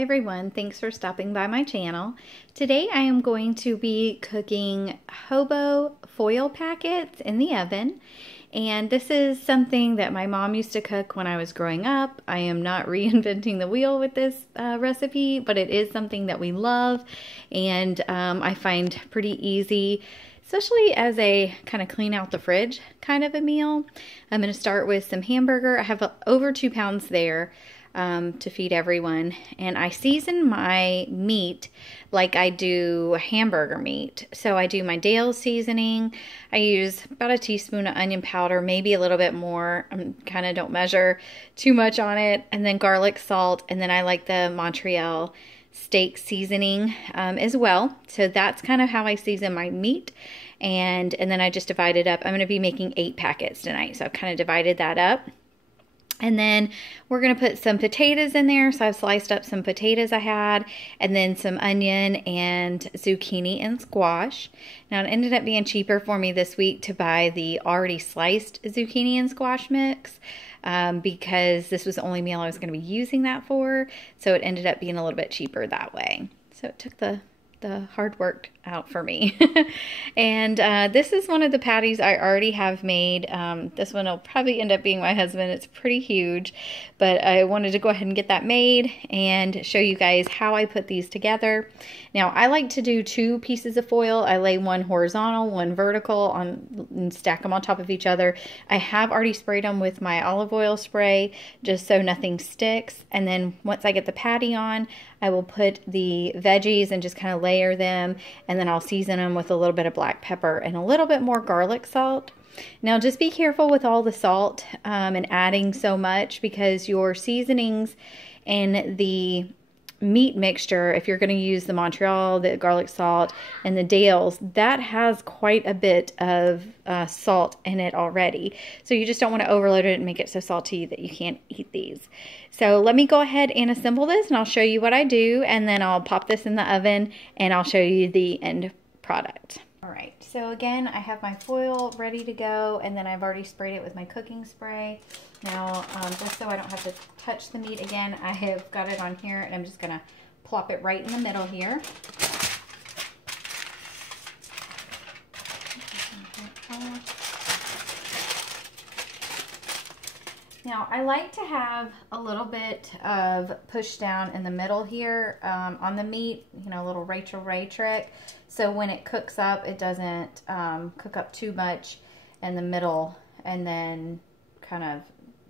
Hi everyone, thanks for stopping by my channel. Today I am going to be cooking Hobo Foil packets in the oven. And this is something that my mom used to cook when I was growing up. I am not reinventing the wheel with this recipe, but it is something that we love and I find pretty easy, especially as a kind of clean out the fridge kind of a meal. I'm going to start with some hamburger. I have over 2 pounds there to feed everyone, and I season my meat like I do hamburger meat. So I do my Dale's seasoning. I use about a teaspoon of onion powder, maybe a little bit more. I kind of don't measure too much on it, and then garlic salt, and then I like the Montreal steak seasoning as well. So that's kind of how I season my meat, and then I just divide it up. I'm going to be making 8 packets tonight, so I've kind of divided that up. And then we're going to put some potatoes in there. So I've sliced up some potatoes I had, and then some onion and zucchini and squash. Now it ended up being cheaper for me this week to buy the already sliced zucchini and squash mix because this was the only meal I was going to be using that for. So it ended up being a little bit cheaper that way. So it took the hard work out for me. And this is one of the patties I already have made. This one will probably end up being my husband. It's pretty huge, but I wanted to go ahead and get that made and show you guys how I put these together. Now I like to do 2 pieces of foil. I lay one horizontal, one vertical and stack them on top of each other. I have already sprayed them with my olive oil spray just so nothing sticks. And then once I get the patty on, I will put the veggies and just kind of layer them, and then I'll season them with a little bit of black pepper and a little bit more garlic salt. Now just be careful with all the salt and adding so much, because your seasonings and the meat mixture, if you're going to use the Montreal, the garlic salt, and the Dale's, that has quite a bit of salt in it already. So you just don't want to overload it and make it so salty that you can't eat these. So let me go ahead and assemble this, and I'll show you what I do, and then I'll pop this in the oven and I'll show you the end product. Alright, so again, I have my foil ready to go, and then I've already sprayed it with my cooking spray. Now, just so I don't have to touch the meat again, I have got it on here, and I'm just going to plop it right in the middle here. Now, I like to have a little bit of push down in the middle here on the meat, you know, a little Rachel Ray trick. So when it cooks up, it doesn't cook up too much in the middle and then kind of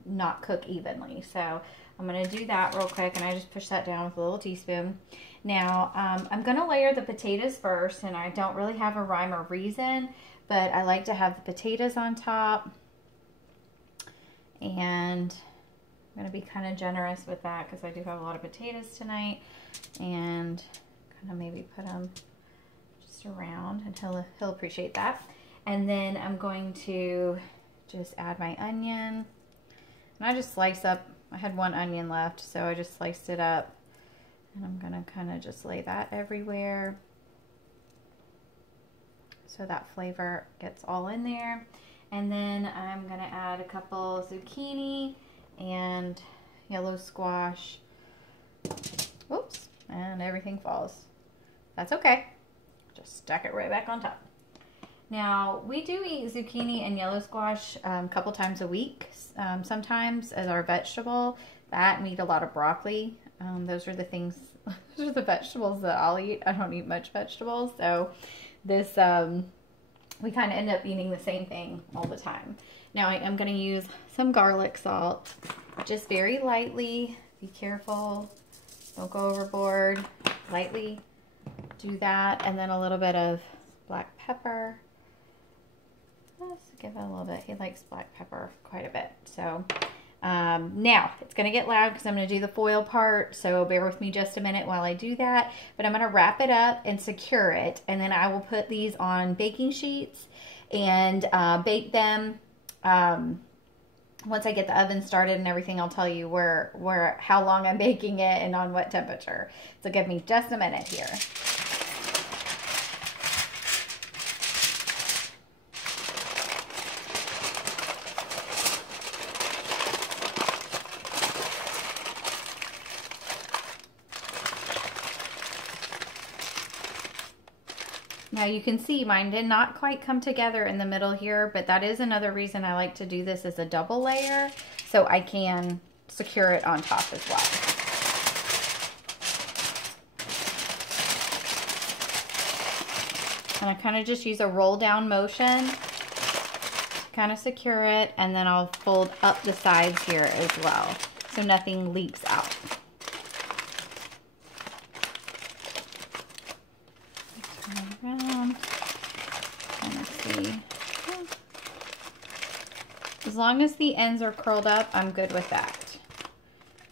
not cook evenly. So I'm going to do that real quick, and I just push that down with a little teaspoon. Now, I'm going to layer the potatoes first, and I don't really have a rhyme or reason, but I like to have the potatoes on top. And I'm going to be kind of generous with that because I do have a lot of potatoes tonight, and kind of maybe put them just around, and he'll appreciate that. And then I'm going to just add my onion, and I just slice up, I had 1 onion left, so I just sliced it up, and I'm going to kind of just lay that everywhere so that flavor gets all in there. And then I'm going to add a couple zucchini and yellow squash. Whoops, and everything falls. That's okay. Just stack it right back on top. Now, we do eat zucchini and yellow squash a couple times a week, sometimes as our vegetable. That, and we eat a lot of broccoli. Those are the things, those are the vegetables that I'll eat. I don't eat much vegetables, so this, we kind of end up eating the same thing all the time. Now I am going to use some garlic salt, just very lightly. Be careful, don't go overboard. Lightly do that, and then a little bit of black pepper. Let's give it a little bit. He likes black pepper quite a bit. So now it's going to get loud because I'm going to do the foil part, so bear with me just a minute while I do that. But I'm going to wrap it up and secure it, and then I will put these on baking sheets and bake them. Once I get the oven started and everything, I'll tell you how long I'm baking it and on what temperature. So give me just a minute here. Now you can see mine did not quite come together in the middle here, but that is another reason I like to do this as a double layer, so I can secure it on top as well. And I kind of just use a roll down motion, kind of secure it, and then I'll fold up the sides here as well, so nothing leaks out. Turn around, and let's see. As long as the ends are curled up, I'm good with that.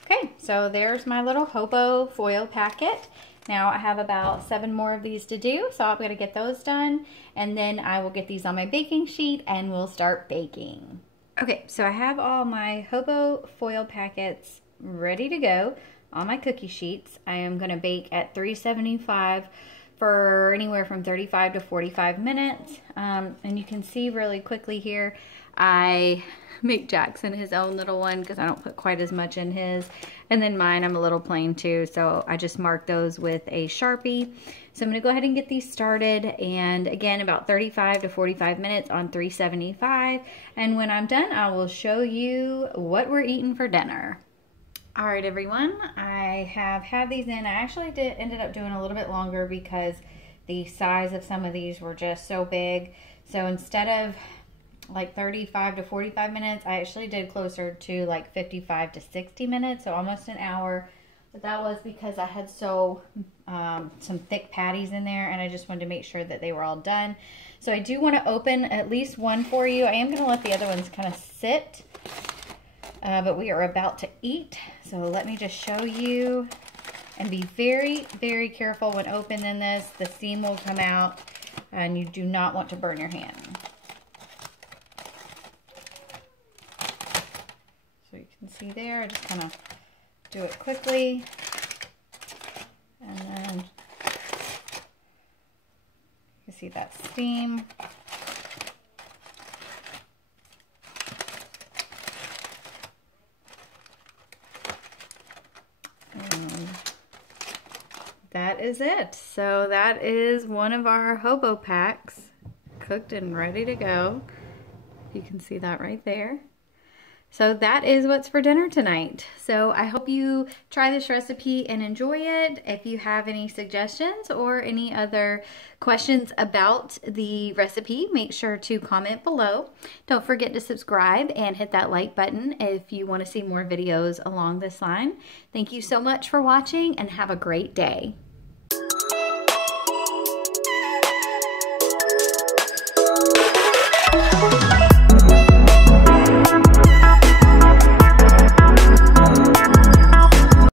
Okay, so there's my little Hobo foil packet. Now I have about 7 more of these to do, so I'm going to get those done, and then I will get these on my baking sheet and we'll start baking. Okay, so I have all my Hobo foil packets ready to go on my cookie sheets. I am going to bake at 375 for anywhere from 35 to 45 minutes. And you can see really quickly here, I make Jackson his own little one because I don't put quite as much in his. And then mine, I'm a little plain too, so I just mark those with a Sharpie. So I'm gonna go ahead and get these started, and again, about 35 to 45 minutes on 375. And when I'm done, I will show you what we're eating for dinner. All right, everyone, I have had these in. I actually ended up doing a little bit longer because the size of some of these were just so big. So instead of like 35 to 45 minutes, I actually did closer to like 55 to 60 minutes, so almost an hour. But that was because I had some thick patties in there, and I just wanted to make sure that they were all done. So I do want to open at least one for you. I am going to let the other ones kind of sit, but we are about to eat. So let me just show you, and be very, very careful when opening this. The steam will come out, and you do not want to burn your hand. So you can see there, I just kind of do it quickly, and then you see that steam. And that is it. So that is one of our Hobo packs, cooked and ready to go. You can see that right there. So that is what's for dinner tonight. So I hope you try this recipe and enjoy it. If you have any suggestions or any other questions about the recipe, make sure to comment below. Don't forget to subscribe and hit that like button if you want to see more videos along this line. Thank you so much for watching, and have a great day.